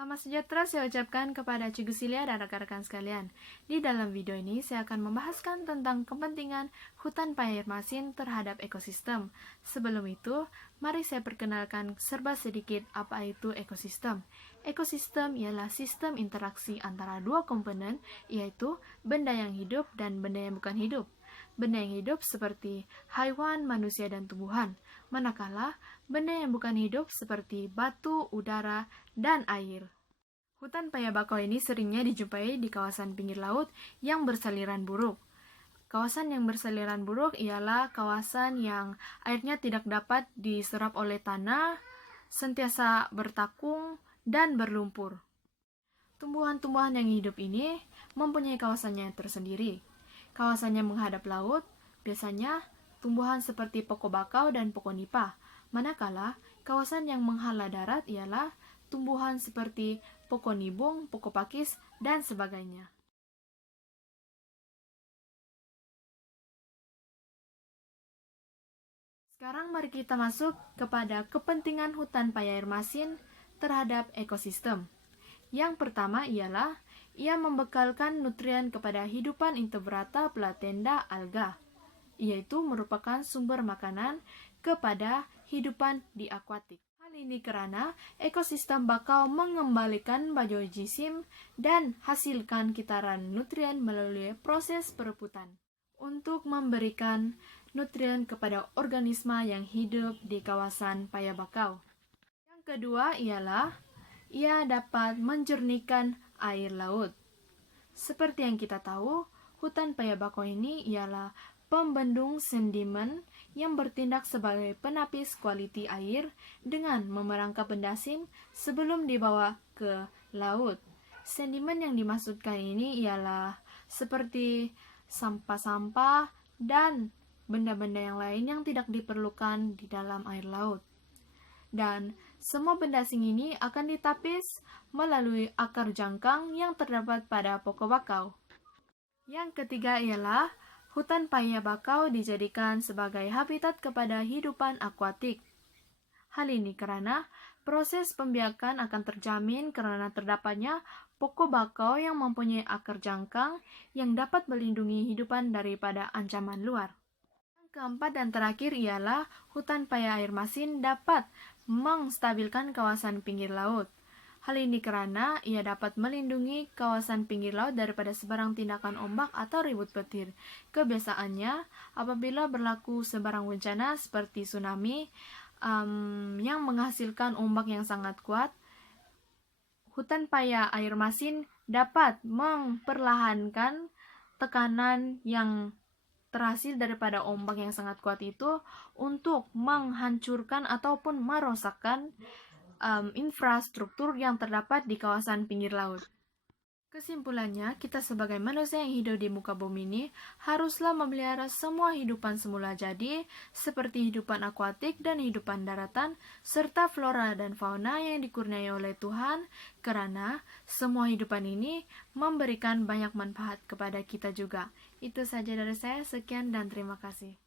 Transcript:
Selamat sejahtera saya ucapkan kepada Cikgu Silia dan rekan-rekan sekalian. Di dalam video ini saya akan membahaskan tentang kepentingan hutan paya air masin terhadap ekosistem. Sebelum itu, mari saya perkenalkan serba sedikit apa itu ekosistem. Ekosistem ialah sistem interaksi antara dua komponen, yaitu benda yang hidup dan benda yang bukan hidup. Benda yang hidup seperti haiwan, manusia, dan tumbuhan, manakala benda yang bukan hidup seperti batu, udara, dan air. Hutan paya bakau ini seringnya dijumpai di kawasan pinggir laut yang bersaliran buruk. Kawasan yang bersaliran buruk ialah kawasan yang airnya tidak dapat diserap oleh tanah, sentiasa bertakung, dan berlumpur. Tumbuhan-tumbuhan yang hidup ini mempunyai kawasannya tersendiri. Kawasannya menghadap laut, biasanya tumbuhan seperti pokok bakau dan pokok nipah, manakala kawasan yang menghala darat ialah tumbuhan seperti pokok nibung, pokok pakis, dan sebagainya. Sekarang mari kita masuk kepada kepentingan hutan paya air masin terhadap ekosistem. Yang pertama ialah ia membekalkan nutrien kepada hidupan invertebrata platenda alga, yaitu merupakan sumber makanan kepada hidupan di akuatik. Hal ini karena ekosistem bakau mengembalikan biojisim dan hasilkan kitaran nutrien melalui proses perebutan untuk memberikan nutrien kepada organisme yang hidup di kawasan paya bakau. Yang kedua ialah ia dapat menjernihkan air laut. Seperti yang kita tahu, hutan paya bakau ini ialah pembendung sedimen yang bertindak sebagai penapis kualiti air dengan memerangkap pendasim sebelum dibawa ke laut. Sedimen yang dimaksudkan ini ialah seperti sampah-sampah dan benda-benda yang lain yang tidak diperlukan di dalam air laut. Dan semua benda asing ini akan ditapis melalui akar jangkang yang terdapat pada pokok bakau. Yang ketiga ialah hutan paya bakau dijadikan sebagai habitat kepada hidupan akuatik. Hal ini karena proses pembiakan akan terjamin karena terdapatnya pokok bakau yang mempunyai akar jangkang yang dapat melindungi hidupan daripada ancaman luar. Yang keempat dan terakhir ialah hutan paya air masin dapat menstabilkan kawasan pinggir laut. Hal ini karena ia dapat melindungi kawasan pinggir laut daripada sebarang tindakan ombak atau ribut petir. Kebiasaannya, apabila berlaku sebarang bencana seperti tsunami yang menghasilkan ombak yang sangat kuat, hutan paya air masin dapat memperlahankan tekanan yang terhasil daripada ombak yang sangat kuat itu untuk menghancurkan ataupun merosakkan infrastruktur yang terdapat di kawasan pinggir laut. Kesimpulannya, kita sebagai manusia yang hidup di muka bumi ini haruslah memelihara semua hidupan semula jadi, seperti hidupan akuatik dan hidupan daratan, serta flora dan fauna yang dikurniai oleh Tuhan, karena semua hidupan ini memberikan banyak manfaat kepada kita juga. Itu saja dari saya, sekian dan terima kasih.